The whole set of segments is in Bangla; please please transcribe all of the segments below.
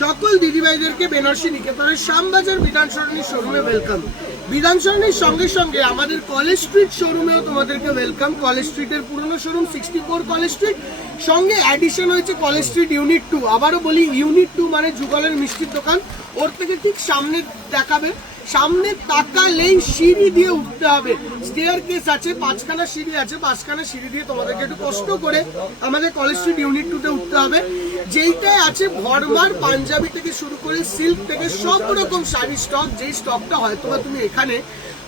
সকল দিদিভাইদেরকে বেনারসি নিকেতনের শ্যামবাজার বিধান সরণির শোরুমে ওয়েলকাম বিধান সরণির সঙ্গে সঙ্গে আমাদের কলেজ স্ট্রিট শোরুমেও তোমাদেরকে ওয়েলকাম কলেজ স্ট্রিটের পুরনো showroom sixty four college street সঙ্গে অ্যাডিশন হয়েছে কলেজ স্ট্রিট ইউনিট টু আবারও বলি ইউনিট টু মানে যুগলের মিষ্টির দোকান। ওর থেকে ঠিক সামনে দেখাবে। সামনে তাকালেই সিঁড়ি দিয়ে উঠতে হবে। স্টেয়ার কেস আছে, পাঁচখানা সিঁড়ি আছে, পাঁচখানা সিঁড়ি দিয়ে তোমাদেরকে একটু কষ্ট করে আমাদের কলেজ স্ট্রিট ইউনিট টুতে উঠতে হবে। যেইটাই আছে ভরমার পাঞ্জাবি থেকে শুরু করে সিল্ক থেকে সব রকম শাড়ি স্টক যেই স্টকটা হয়তো বা তুমি এখানে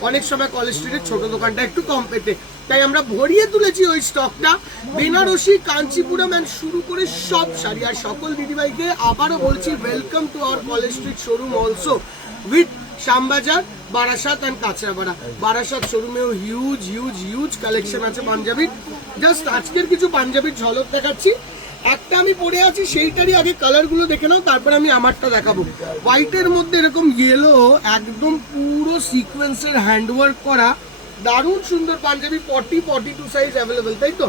অনেক সময় কলেজ স্ট্রিটের ছোট দোকানটা একটু কম পেতে। তাই আমরা ভরিয়ে তুলেছি ওই স্টকটা বেনারসি, কাঞ্চিপুরম অ্যান্ড শুরু করে সব শাড়ি। আর সকল দিদিভাইকে আবারও বলছি welcome to our college street showroom also with Shyambazar, Barasat and Kanchrapara. Barasat শোরুমেও huge huge huge collection আছে পাঞ্জাবির। জাস্ট আজকের কিছু পাঞ্জাবির ঝলক দেখাচ্ছি। একটা আমি পরে আছি, সেইটারই আগে কালারগুলো দেখে নাও, তারপরে আমি আমারটা দেখাবো। হোয়াইটের মধ্যে এরকম ইয়েলো একদম পুরো সিকোয়েন্সের হ্যান্ডওয়ার্ক করা। দারুণ সুন্দর punjabi forty forty two size available তাই তো?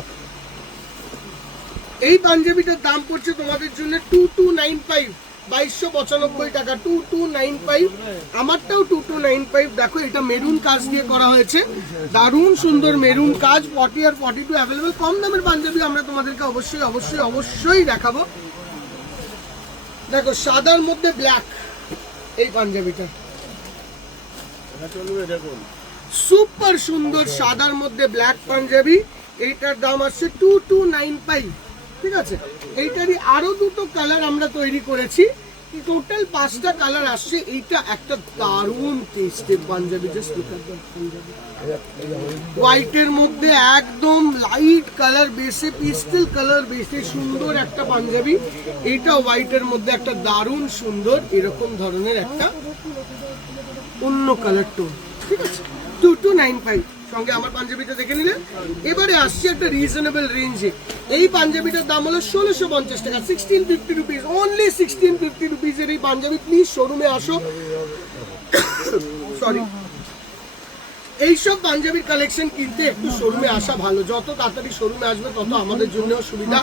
এই পাঞ্জাবিটার দাম পড়ছে তোমাদের জন্য টু টু নাইন ফাইভ বাইশশো পঁচানব্বই টাকা টু টু নাইন ফাইভ আমারটাও টু টু নাইন ফাইভ দেখো, এটা মেরুন কাজ দিয়ে করা হয়েছে। দারুণ সুন্দর মেরুন কাজ ফর্টি আর ফর্টি টু অ্যাভেলেবেল কম দামের পাঞ্জাবি আমরা তোমাদেরকে অবশ্যই অবশ্যই অবশ্যই দেখাবো। দেখো, সাদার মধ্যে ব্ল্যাক এই পাঞ্জাবিটা। সুপার সুন্দর সাদার মধ্যে ব্ল্যাক পাঞ্জাবি। এইটার দাম আসছে টু টু নাইন ফাইভ ঠিক আছে? এইটারই আরও দুটো কালার আমরা তৈরি করেছি। টোটাল পাঁচটা কালার আসছে। এইটা একটা দারুণ টেস্টের পাঞ্জাবি জাস্ট পাঞ্জাবি। হোয়াইটের মধ্যে একদম লাইট কালার বেসে পিস্টেল কালার বেসে সুন্দর একটা পাঞ্জাবি। এটা হোয়াইটের মধ্যে একটা দারুণ সুন্দর, এরকম ধরনের একটা অন্য কালার টোন ঠিক আছে? Two two nine five. সঙ্গে আমার পাঞ্জাবিটা দেখে নিলে। এবারে আসছে একটা রিজনেবল রেঞ্জে এই পাঞ্জাবিটার দাম হলো ষোলোশো পঞ্চাশ টাকা sixteen fifty rupees only sixteen fifty রুপিসের এই পাঞ্জাবি। প্লিজ শোরুমে আসো। সরি এইসব পাঞ্জাবির কালেকশন কিনতে একটু শোরুমে আসা ভালো। যত তাড়াতাড়ি শোরুমে আসবে, তত আমাদের জন্যও সুবিধা।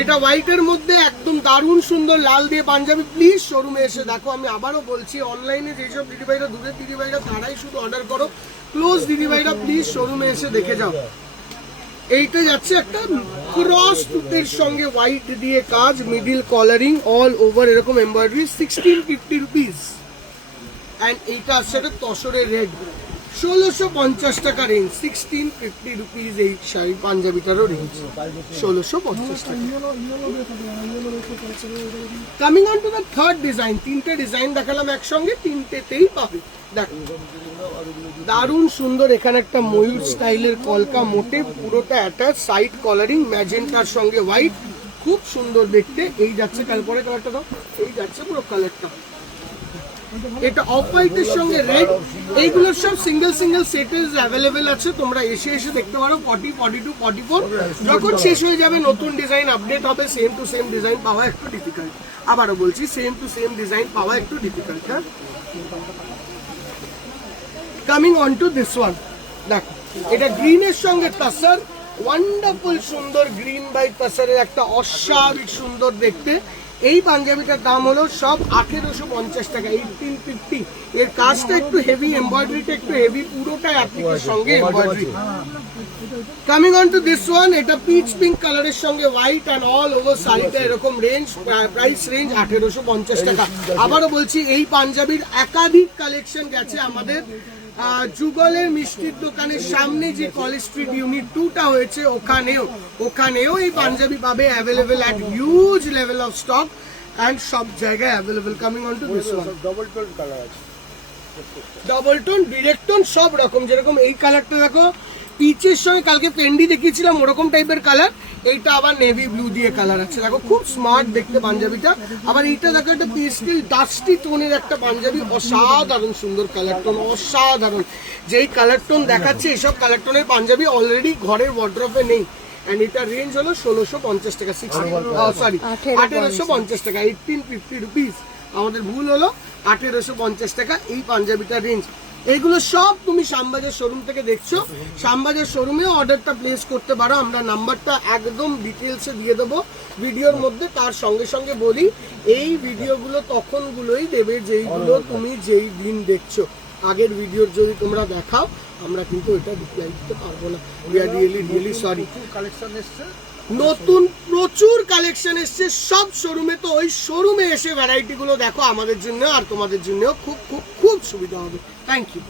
এটা হোয়াইটের মধ্যে একদম দারুণ সুন্দর লাল দিয়ে পাঞ্জাবি। প্লিজ শোরুমে এসে দেখো, আমি আবারও বলছি অনলাইনে যেসব দিদিভাইরা দূরের দিদিভাইরা তারাই শুধু অর্ডার করো। ক্লোজ দিদিভাইরা প্লিজ শোরুমে এসে দেখে যাও। এইটা যাচ্ছে একটা ক্রস টুথের সঙ্গে হোয়াইট দিয়ে কাজ মিডিল কলারিং অল ওভার এরকম embroidery sixteen fifty rupees and এইটা আসছে একটা তসরের রেড ষোলোশো পঞ্চাশ টাকা রেঞ্জ সিক্সটিন ফিফটি রুপিস এই শাড়ি, পাঞ্জাবিটারও রেঞ্জ ষোলোশো পঞ্চাশ টাকা। Coming on to the third design তিনটে ডিজাইন দেখালাম একসঙ্গে, তিনটেতেই পাবে। দেখো, দারুণ সুন্দর এখানে একটা ময়ূর স্টাইলের কলকা মোটে পুরোটা অ্যাটাচ সাইড কলারিং ম্যাজেন্টার সঙ্গে হোয়াইট খুব সুন্দর দেখতে। এই যাচ্ছে কাল পরে কালারটা দাও। এই যাচ্ছে পুরো কালারটা এটা অফ হোয়াইটের সঙ্গে রেড এইগুলোর সব সিঙ্গেল সিঙ্গেল সেটেস অ্যাভেলেবেল আছে, তোমরা এসে এসে দেখতে পারো forty forty two forty four যখন শেষ হয়ে যাবে, নতুন ডিজাইন আপডেট হবে সেম টু সেম ডিজাইন পাওয়া একটু ডিফিকাল্ট আবারও বলছি সেম টু সেম ডিজাইন পাওয়া একটু ডিফিকাল্ট হ্যাঁ? Coming on to this one দেখো, এটা গ্রিনের সঙ্গে টাসার ওয়ান্ডারফুল সুন্দর গ্রিন বাই টাসারের একটা অস্বাভাবিক সুন্দর দেখতে। এই পাঞ্জাবিটার দাম হলো সব আঠেরোশো পঞ্চাশ টাকা এইটিন ফিফটি এর কাজটা একটু হেভি এমব্রয়ডারিটা একটু হেভি পুরোটা অ্যাপ্লিকের সঙ্গে embroidery coming on to this one এটা পিচ পিঙ্ক কালারের সঙ্গে হোয়াইট অ্যান্ড অল ওভার শাড়িটা এরকম রেঞ্জ প্রাইস রেঞ্জ আঠেরোশো পঞ্চাশ টাকা। আবারও বলছি এই পাঞ্জাবির একাধিক কালেকশন গেছে আমাদের। যুগলের মিষ্টির দোকানের সামনে যে কলেজ স্ট্রিট ইউনিট টুটা হয়েছে ওখানেও ওখানেও এই পাঞ্জাবি পাবে available at huge level of stock and সব জায়গায় available coming on to this one double tone colour আছে। ডবল টোন ডিরেক্ট টোন সব রকম। যেরকম এই কালারটা দেখো পিচের সঙ্গে কালকে পেন্ডি দেখিয়েছিলাম ওরকম টাইপের কালার এইটা আবার নেভি ব্লু দিয়ে কালার আছে। দেখো খুব স্মার্ট দেখতে পাঞ্জাবিটা। আবার এইটা দেখো একটা পেস্টেল ডাস্টি টোনের একটা পাঞ্জাবি। অসাধারণ সুন্দর কালার টোন অসাধারণ। যেই কালার টোন দেখাচ্ছে এইসব কালার টোনের পাঞ্জাবি অলরেডি ঘরের ওয়ার্ড্রপে নেই। অ্যান্ড এটা রেঞ্জ হলো ষোলোশো পঞ্চাশ টাকা সিক্সটি সরি আঠেরোশো পঞ্চাশ। টাকা এইটিন ফিফটি রুপিস আমাদের ভুল হলো আঠেরোশো পঞ্চাশ টাকা এই পাঞ্জাবিটার রেঞ্জ এগুলো সব তুমি শ্যামবাজার শোরুম থেকে দেখছ। শ্যামবাজার শোরুমেও অর্ডারটা প্লেস করতে পারো। আমরা নাম্বারটা একদম ডিটেলসে দিয়ে দেবো। ভিডিওর মধ্যে তার সঙ্গে সঙ্গে বলি, এই ভিডিওগুলো তখনগুলোই দেবে যেইগুলো তুমি যেই দিন দেখছ। আগের ভিডিওর যদি তোমরা দেখাও আমরা কিন্তু এটা রিপ্লাই দিতে পারব না। We are really really sorry collection এসছে? নতুন প্রচুর কালেকশন এসছে। সব শোরুমে তো ওই শোরুমে এসে ভ্যারাইটিগুলো দেখো আমাদের জন্য আর তোমাদের জন্য খুব খুব খুব সুবিধা হবে। Thank you